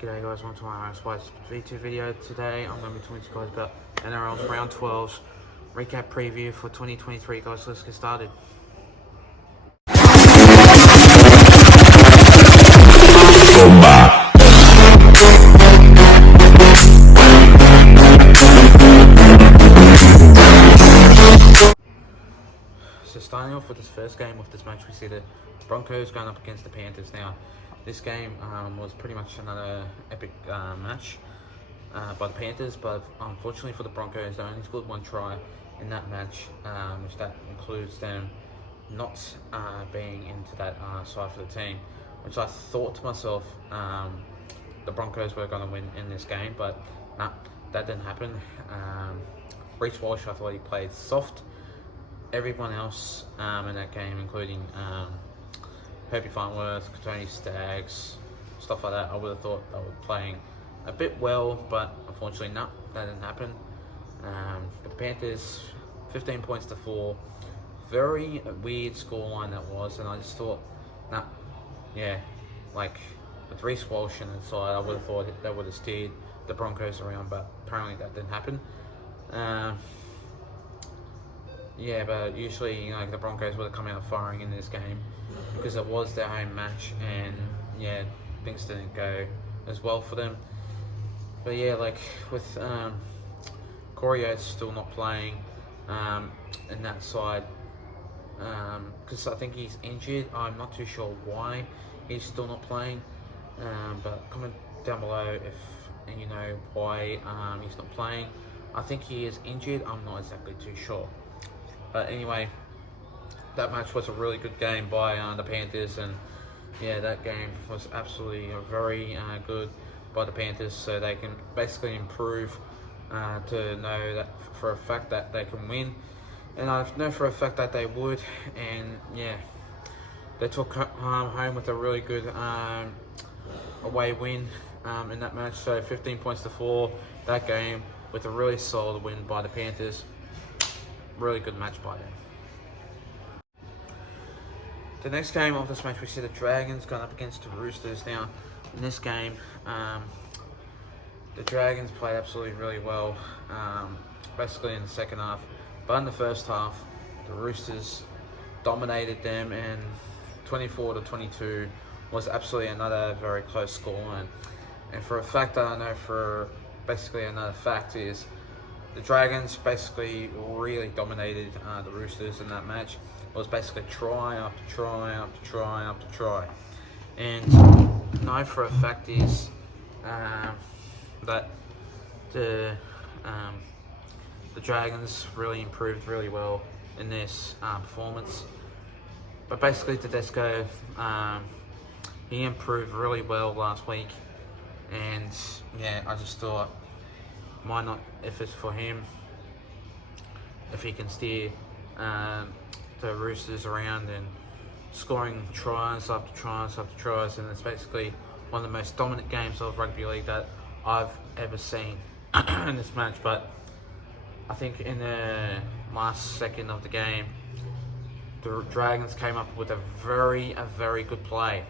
G'day guys, welcome to my Spice V2 video. Today I'm going to be talking to you guys about NRL's Round 12's recap preview for 2023 guys. Let's get started. So starting off with this first game of this match, we see the Broncos going up against the Panthers. Now, this game was pretty much another epic match by the Panthers, but unfortunately for the Broncos, they only scored one try in that match, which that includes them not being into that side for the team, which I thought to myself the Broncos were going to win in this game, but nah, that didn't happen. Reece Walsh, I thought he played soft. Everyone else in that game, including Herbie Farnworth, Tony Staggs, stuff like that, I would have thought they were playing a bit well, but unfortunately, no, that didn't happen. The Panthers, 15 points to 4. Very weird scoreline that was, and I just thought, nah, yeah, like with Reece Walsh on the side, I would have thought that would have steered the Broncos around, but apparently that didn't happen. Yeah, but usually, the Broncos would have come out firing in this game because it was their home match, and yeah, things didn't go as well for them. But yeah, with Corey Oates still not playing in that side, because I think he's injured. I'm not too sure why he's still not playing, but comment down below if you know why he's not playing. I think he is injured. I'm not exactly too sure. But anyway, that match was a really good game by the Panthers, and yeah, that game was absolutely very good by the Panthers, so they can basically improve to know that for a fact that they can win, and I know for a fact that they would, and yeah, they took home with a really good away win in that match, so 15 points to 4, that game with a really solid win by the Panthers. Really good match by them. The next game of this match, we see the Dragons going up against the Roosters. Now, in this game, the Dragons played absolutely really well, basically in the second half. But in the first half, the Roosters dominated them, and 24-22 was absolutely another very close scoreline. And for a fact that I know another fact is, the Dragons basically really dominated the Roosters in that match. It was basically try after try after try after try. And know for a fact is that the Dragons really improved really well in this performance. But basically Tedesco, he improved really well last week. And yeah, I just thought, why not, if it's for him, if he can steer the Roosters around and scoring tries after tries after tries, and it's basically one of the most dominant games of rugby league that I've ever seen in this match. But I think in the last second of the game, the Dragons came up with a very good play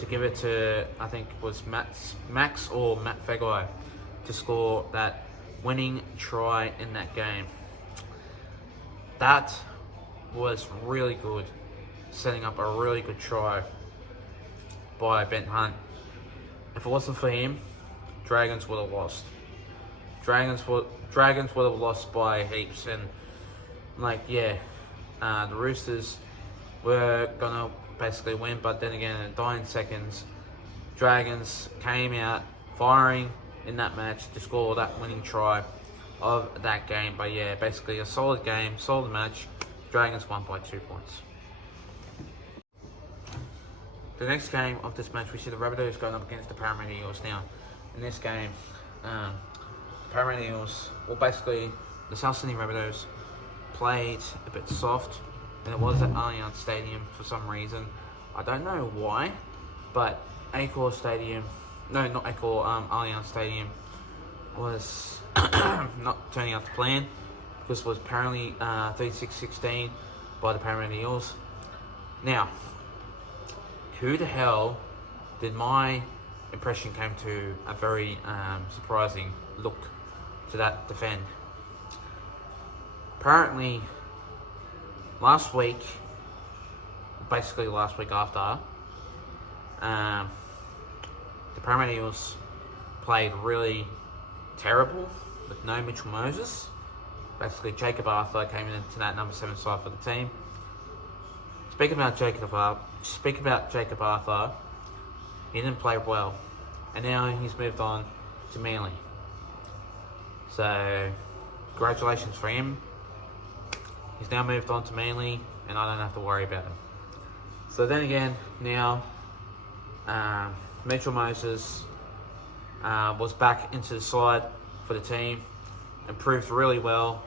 to give it to, I think it was Max or Matt Fegai, to score that winning try in that game. That was really good, setting up a really good try by Ben Hunt. If it wasn't for him, Dragons would have lost. Dragons would have lost by heaps, and the Roosters were gonna basically win, but then again, in dying seconds, Dragons came out firing in that match to score that winning try of that game. But yeah, basically a solid game, solid match. Dragons won by 2 points. The next game of this match, we see the Rabbitohs going up against the Parramatta Eels. Now, in this game, Parramatta Eels, basically the South Sydney Rabbitohs played a bit soft, and it was at Allianz Stadium for some reason. I don't know why, but Allianz Stadium was not turning out to plan, because it was apparently 36-16 by the Parramatta Eels. Now, who the hell did my impression came to a very surprising look to that defend. Apparently, last week after, the Parramatta Eels played really terrible with no Mitchell Moses. Basically, Jacob Arthur came into that number 7 side for the team. Speaking about Jacob Arthur, he didn't play well, and now he's moved on to Manly. So, congratulations for him. He's now moved on to Manly, and I don't have to worry about him. So then again, now Mitchell Moses was back into the side for the team, improved really well,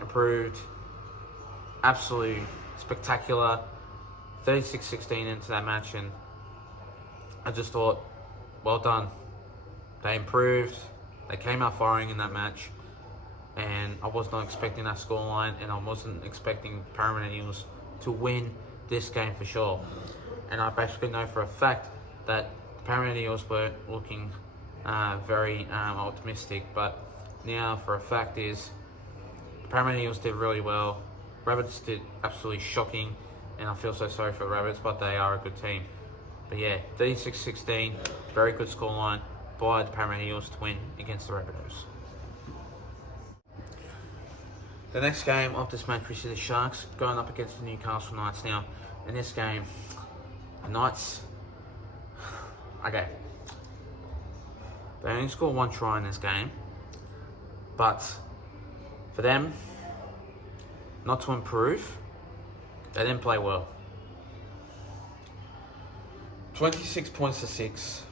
improved absolute spectacular 36-16 into that match, and I just thought, well done. They improved, they came out firing in that match, and I was not expecting that scoreline, and I wasn't expecting Parramatta Eels to win this game for sure. And I basically know for a fact that the Parramatta Eels were looking very optimistic, but now for a fact is the Parramatta Eels did really well. Rabbits did absolutely shocking, and I feel so sorry for Rabbits, but they are a good team. But yeah, 36-16, very good scoreline by the Parramatta Eels to win against the Rabbitohs. The next game of this match, we see the Sharks going up against the Newcastle Knights. Now, in this game, the Knights, okay, they only scored 1 try in this game, but for them not to improve, they didn't play well. 26 points to 6.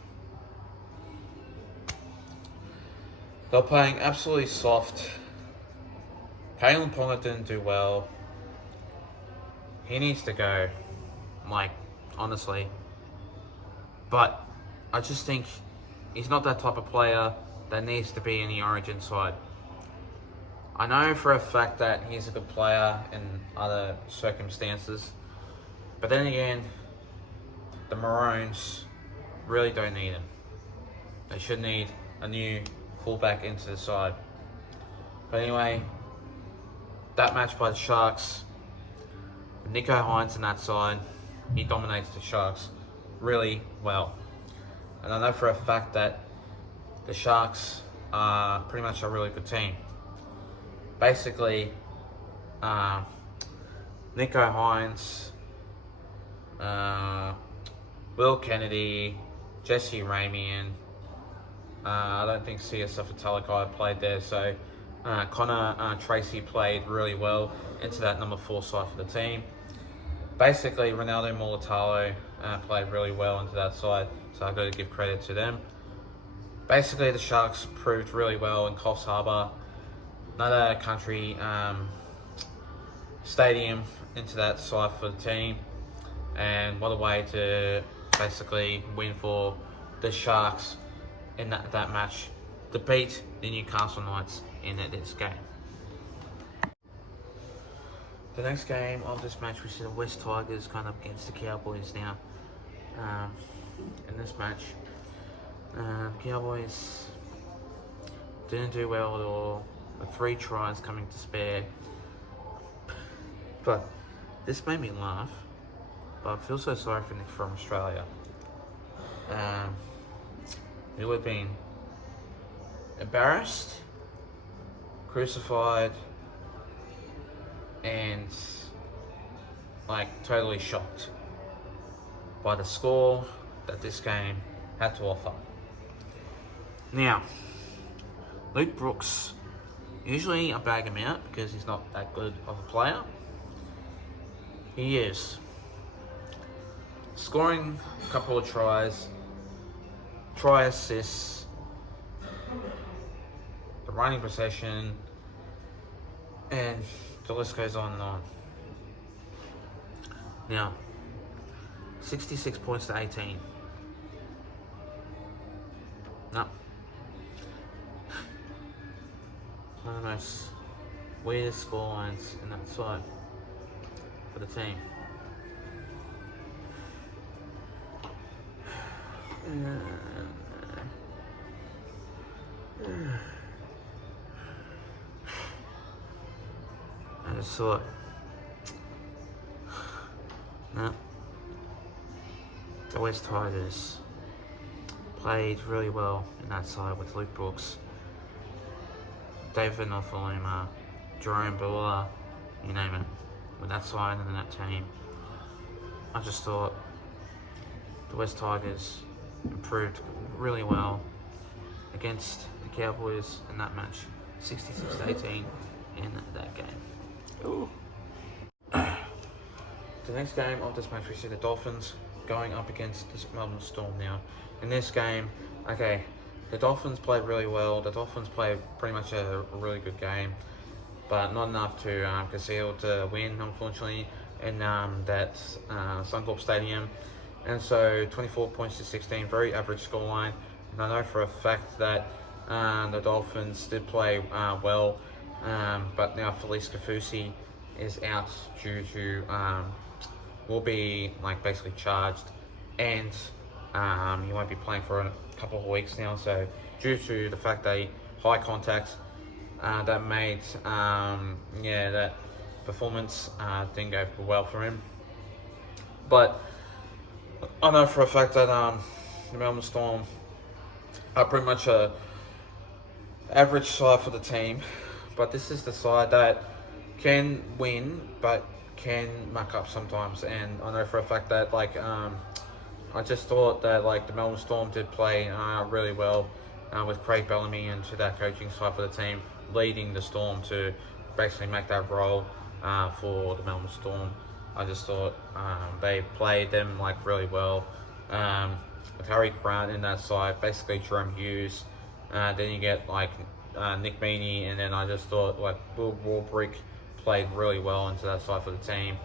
They're playing absolutely soft. Kalen Ponga didn't do well. He needs to go, honestly. But I just think he's not that type of player that needs to be in the Origin side. I know for a fact that he's a good player in other circumstances, but then again, the Maroons really don't need him. They should need a new fullback into the side. But anyway, that match by the Sharks, Nico Hines on that side, he dominates the Sharks really well. And I know for a fact that the Sharks are pretty much a really good team. Basically, Nico Hines, Will Kennedy, Jesse Ramian, I don't think CSF Talakai played there, so Connor Tracy played really well into that number 4 side for the team. Basically, Ronaldo Mulatalo played really well into that side, so I've got to give credit to them. Basically, the Sharks proved really well in Coffs Harbour, another country stadium into that side for the team, and what a way to basically win for the Sharks in that match to beat the Newcastle Knights in this game. The next game of this match, we see the West Tigers going up against the Cowboys now. In this match, Cowboys didn't do well at all, with 3 tries coming to spare. But this made me laugh, but I feel so sorry for Nick from Australia. He would have been embarrassed, crucified, and totally shocked by the score that this game had to offer. Now, Luke Brooks, usually I bag him out because he's not that good of a player. He is scoring a couple of tries, try assists, the running possession, and the list goes on and on. Now, 66 points to 18. No. One of the most weirdest scorelines in that side for the team. I just thought, no, the West Tigers played really well in that side with Luke Brooks, David Nofaluma, Jerome Buller, you name it, with that side and that team. I just thought the West Tigers improved really well against the Cowboys in that match, 66-18 in that game. Ooh. The next game of this match, we see the Dolphins going up against the Melbourne Storm now. In this game, okay, the Dolphins played really well. The Dolphins played pretty much a really good game, but not enough to conceal the win, unfortunately, in that Suncorp Stadium. And so 24 points to 16, very average scoreline. And I know for a fact that the Dolphins did play well, but now Felice Kafusi is out due to will be basically charged, and he won't be playing for a couple of weeks now. So due to the fact that high contact that made that performance didn't go well for him. But I know for a fact that the Melbourne Storm are pretty much a average side for the team, but this is the side that can win but can muck up sometimes. And I know for a fact that I just thought that the Melbourne Storm did play really well with Craig Bellamy and to that coaching side for the team, leading the Storm to basically make that role for the Melbourne Storm. I just thought they played them really well. With Harry Grant in that side, basically Jerome Hughes. Then you get Nick Meaney, and then I just thought Will Warbrick played really well into that side for the team.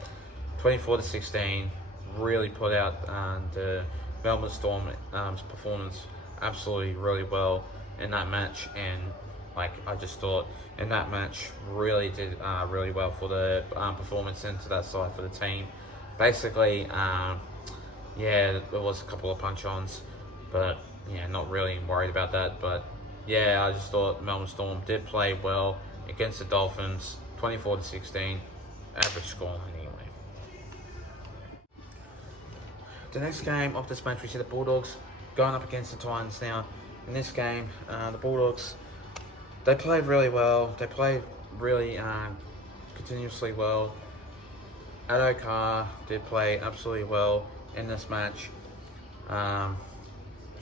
24-16, really put out the Melbourne Storm's performance absolutely really well in that match, and I just thought in that match really did really well for the performance into that side for the team. Basically, there was a couple of punch-ons, but not really worried about that. But I just thought Melbourne Storm did play well against the Dolphins, 24-16, average score anyway. The next game of this match, we see the Bulldogs going up against the Titans now. In this game, the Bulldogs, they played really well. They played really continuously well. Addo Carr did play absolutely well in this match,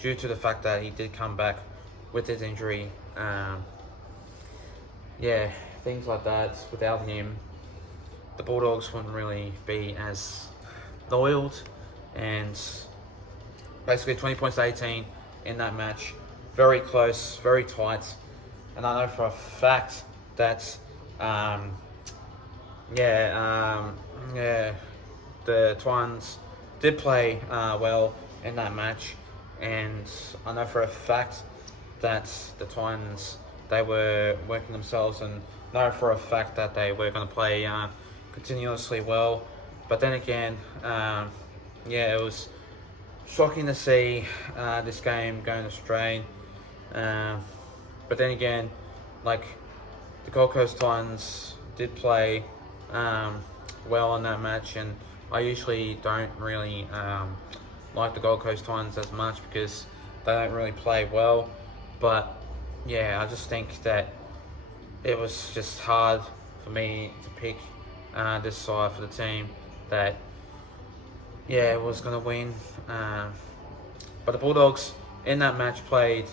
due to the fact that he did come back with his injury. Things like that. Without him, the Bulldogs wouldn't really be as loyaled, and basically 20 points to 18 in that match. Very close, very tight. And I know for a fact that the Twins did play well in that match, and I know for a fact that the Twins, they were working themselves, and know for a fact that they were going to play continuously well. But then again, it was shocking to see this game going astray. But then again, the Gold Coast Titans did play well in that match, and I usually don't really like the Gold Coast Titans as much because they don't really play well. But I just think that it was just hard for me to pick this side for the team that was going to win. But the Bulldogs in that match played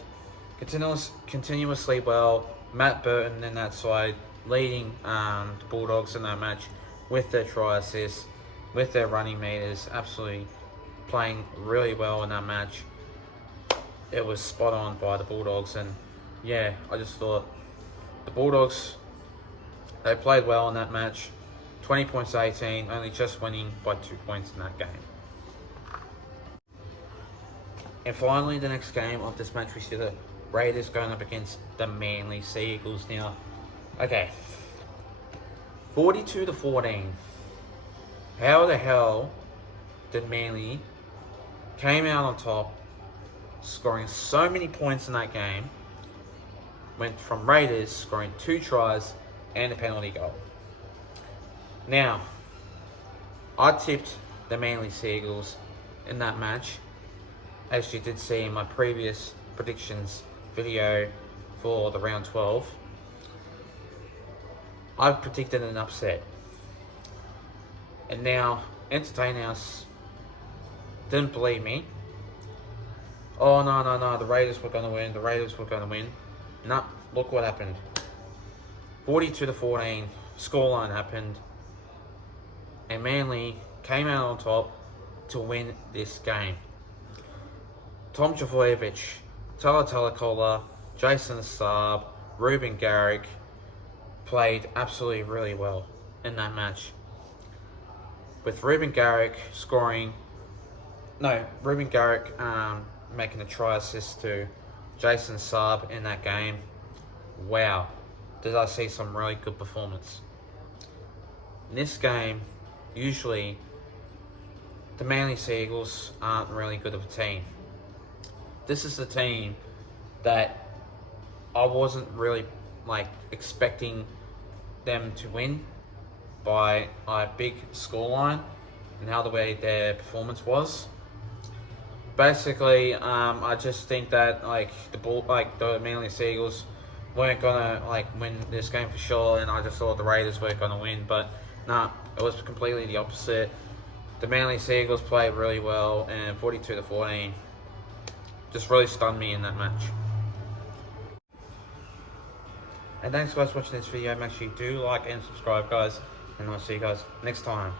continuously well. Matt Burton in that side leading the Bulldogs in that match with their try assists, with their running meters, absolutely playing really well in that match. It was spot on by the Bulldogs, and I just thought the Bulldogs, they played well in that match. 20 points to 18, only just winning by 2 points in that game. And finally, the next game of this match, we see the Raiders going up against the Manly Sea Eagles now. Okay, 42-14. How the hell did Manly came out on top scoring so many points in that game went from Raiders scoring 2 tries and a penalty goal. Now, I tipped the Manly Seagulls in that match, as you did see in my previous predictions video for the round 12. I predicted an upset. And now, Entertain House didn't believe me. Oh, no, the Raiders were going to win. Nah, look what happened. 42-14, scoreline happened. And Manly came out on top to win this game. Tom Trbojevic, Tala Talakola, Jason Saab, Ruben Garrick played absolutely really well in that match. With Ruben Garrick making a try assist to Jason Saab in that game. Wow, did I see some really good performance. In this game, usually the Manly Seagulls aren't really good of a team. This is a team that I wasn't really expecting them to win by a big scoreline and how the way their performance was. Basically, I just think that the Manly Seagulls weren't gonna win this game for sure, and I just thought the Raiders were gonna win, but nah, it was completely the opposite. The Manly Seagulls played really well, and 42-14 just really stunned me in that match. And thanks guys for watching this video. Make sure you do like and subscribe, guys, and I'll see you guys next time.